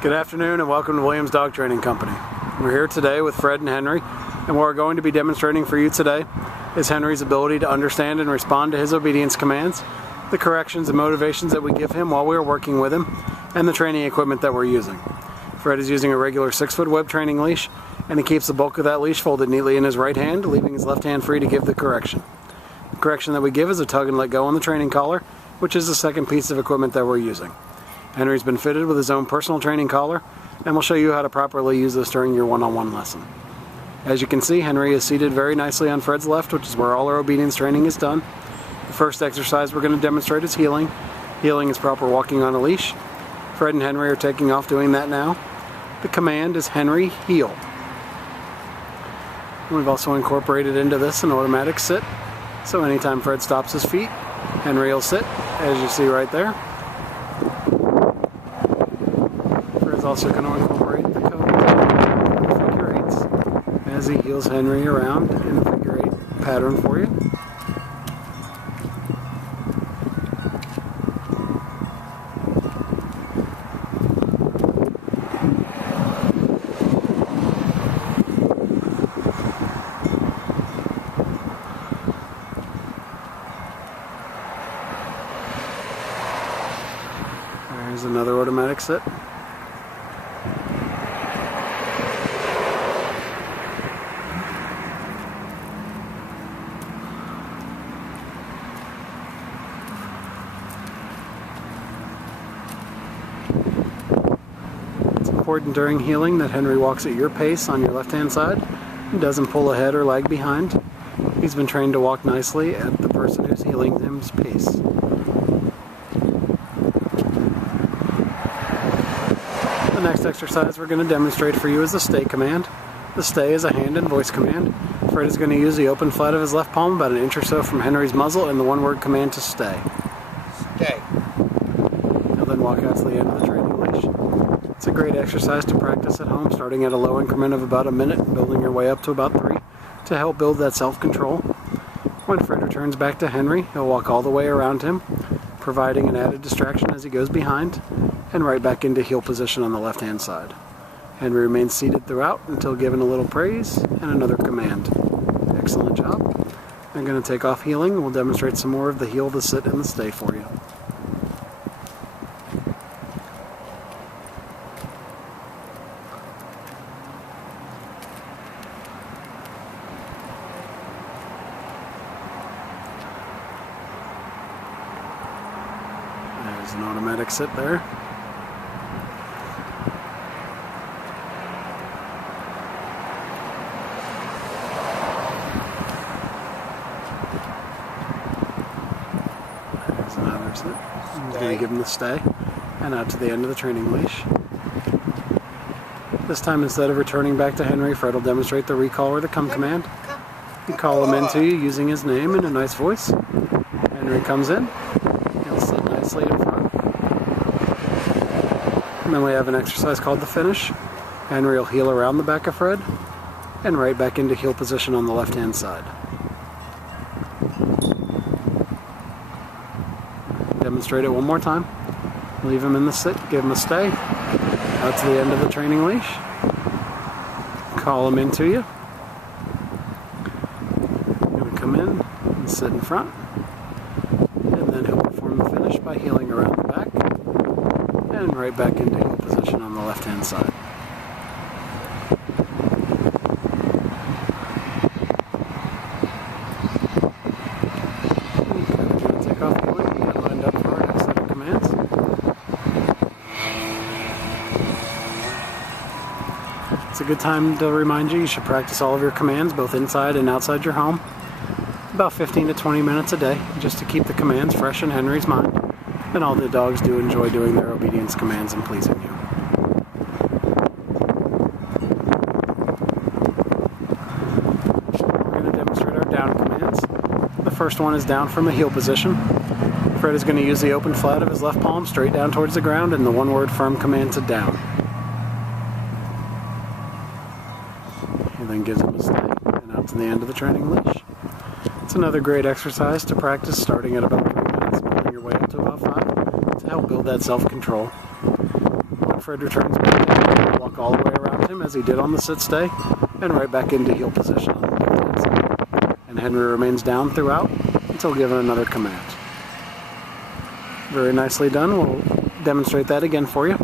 Good afternoon and welcome to Williams Dog Training Company. We're here today with Fred and Henry, and what we're going to be demonstrating for you today is Henry's ability to understand and respond to his obedience commands, the corrections and motivations that we give him while we're working with him, and the training equipment that we're using. Fred is using a regular 6-foot web training leash, and he keeps the bulk of that leash folded neatly in his right hand, leaving his left hand free to give the correction. The correction that we give is a tug and let go on the training collar, which is the second piece of equipment that we're using. Henry's been fitted with his own personal training collar, and we'll show you how to properly use this during your one-on-one lesson. As you can see, Henry is seated very nicely on Fred's left, which is where all our obedience training is done. The first exercise we're going to demonstrate is heeling. Heeling is proper walking on a leash. Fred and Henry are taking off doing that now. The command is Henry, heel. We've also incorporated into this an automatic sit, so anytime Fred stops his feet, Henry will sit, as you see right there. Fred's also going to incorporate the code figure eights as he heels Henry around in a figure eight pattern for you. There's another automatic sit. It's important during heeling that Henry walks at your pace on your left-hand side and doesn't pull ahead or lag behind. He's been trained to walk nicely at the person who's heeling him's pace. The next exercise we're going to demonstrate for you is the stay command. The stay is a hand and voice command. Fred is going to use the open flat of his left palm about an inch or so from Henry's muzzle and the one-word command to stay. Stay. He'll then walk out to the end of the training leash. It's a great exercise to practice at home, starting at a low increment of about a minute and building your way up to about 3 to help build that self-control. When Fred returns back to Henry, he'll walk all the way around him, providing an added distraction as he goes behind, and right back into heel position on the left-hand side. Henry remains seated throughout until given a little praise and another command. Excellent job. I'm going to take off heeling, and we'll demonstrate some more of the heel, the sit, and the stay for you. There's an automatic sit there. There's another sit. I'm going to give him the stay and out to the end of the training leash. This time, instead of returning back to Henry, Fred will demonstrate the recall or the come command. You call him into you using his name in a nice voice. Henry comes in. He'll sit nicely in front. And then we have an exercise called the finish. Henry will heel around the back of Fred and right back into heel position on the left-hand side. Demonstrate it one more time. Leave him in the sit, give him a stay. Out to the end of the training leash. Call him into you. You're going to come in and sit in front. And then he'll perform the finish by heeling around the back and right back into heel position on the left-hand side. Take off heeling and get lined up for our next set of commands. It's a good time to remind you should practice all of your commands both inside and outside your home. About 15 to 20 minutes a day, just to keep the commands fresh in Henry's mind. And all the dogs do enjoy doing their obedience commands and pleasing you. We're going to demonstrate our down commands. The first one is down from a heel position. Fred is going to use the open flat of his left palm straight down towards the ground and the one-word firm command to down. He then gives him a stay and out to the end of the training leash. It's another great exercise to practice starting at about 3 minutes, building your way up to about 5 to help build that self-control. When Fred returns back to walk all the way around him as he did on the sit stay, and right back into heel position on the left-hand side. And Henry remains down throughout until given another command. Very nicely done. We'll demonstrate that again for you.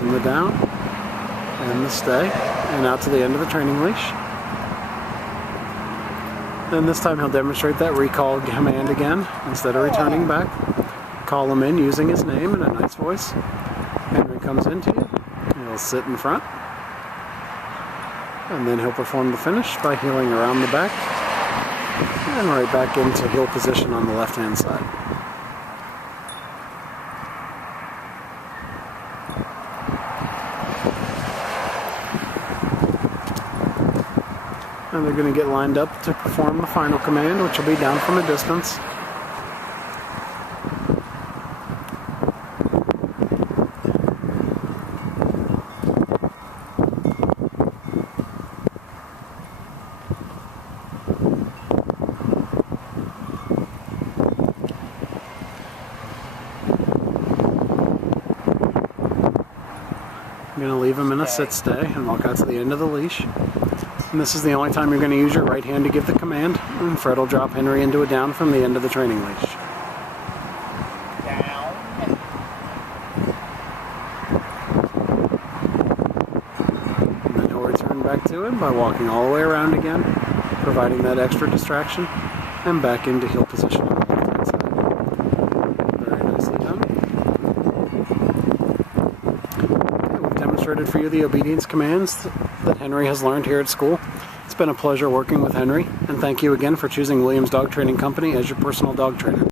In the down and the stay and out to the end of the training leash. Then this time he'll demonstrate that recall command again. Instead of returning back, call him in using his name in a nice voice. Henry comes into you, he'll sit in front, and then he'll perform the finish by heeling around the back and right back into heel position on the left hand side. And they're going to get lined up to perform the final command, which will be down from a distance. I'm going to leave him in a sit stay and walk out to the end of the leash. And this is the only time you're going to use your right hand to give the command. And Fred will drop Henry into a down from the end of the training leash. Down. And then he'll return back to him by walking all the way around again, providing that extra distraction, and back into heel position on the left-hand side. Very nicely done. Okay, we've demonstrated for you the obedience commands that Henry has learned here at school. It's been a pleasure working with Henry, and thank you again for choosing Williams Dog Training Company as your personal dog trainer.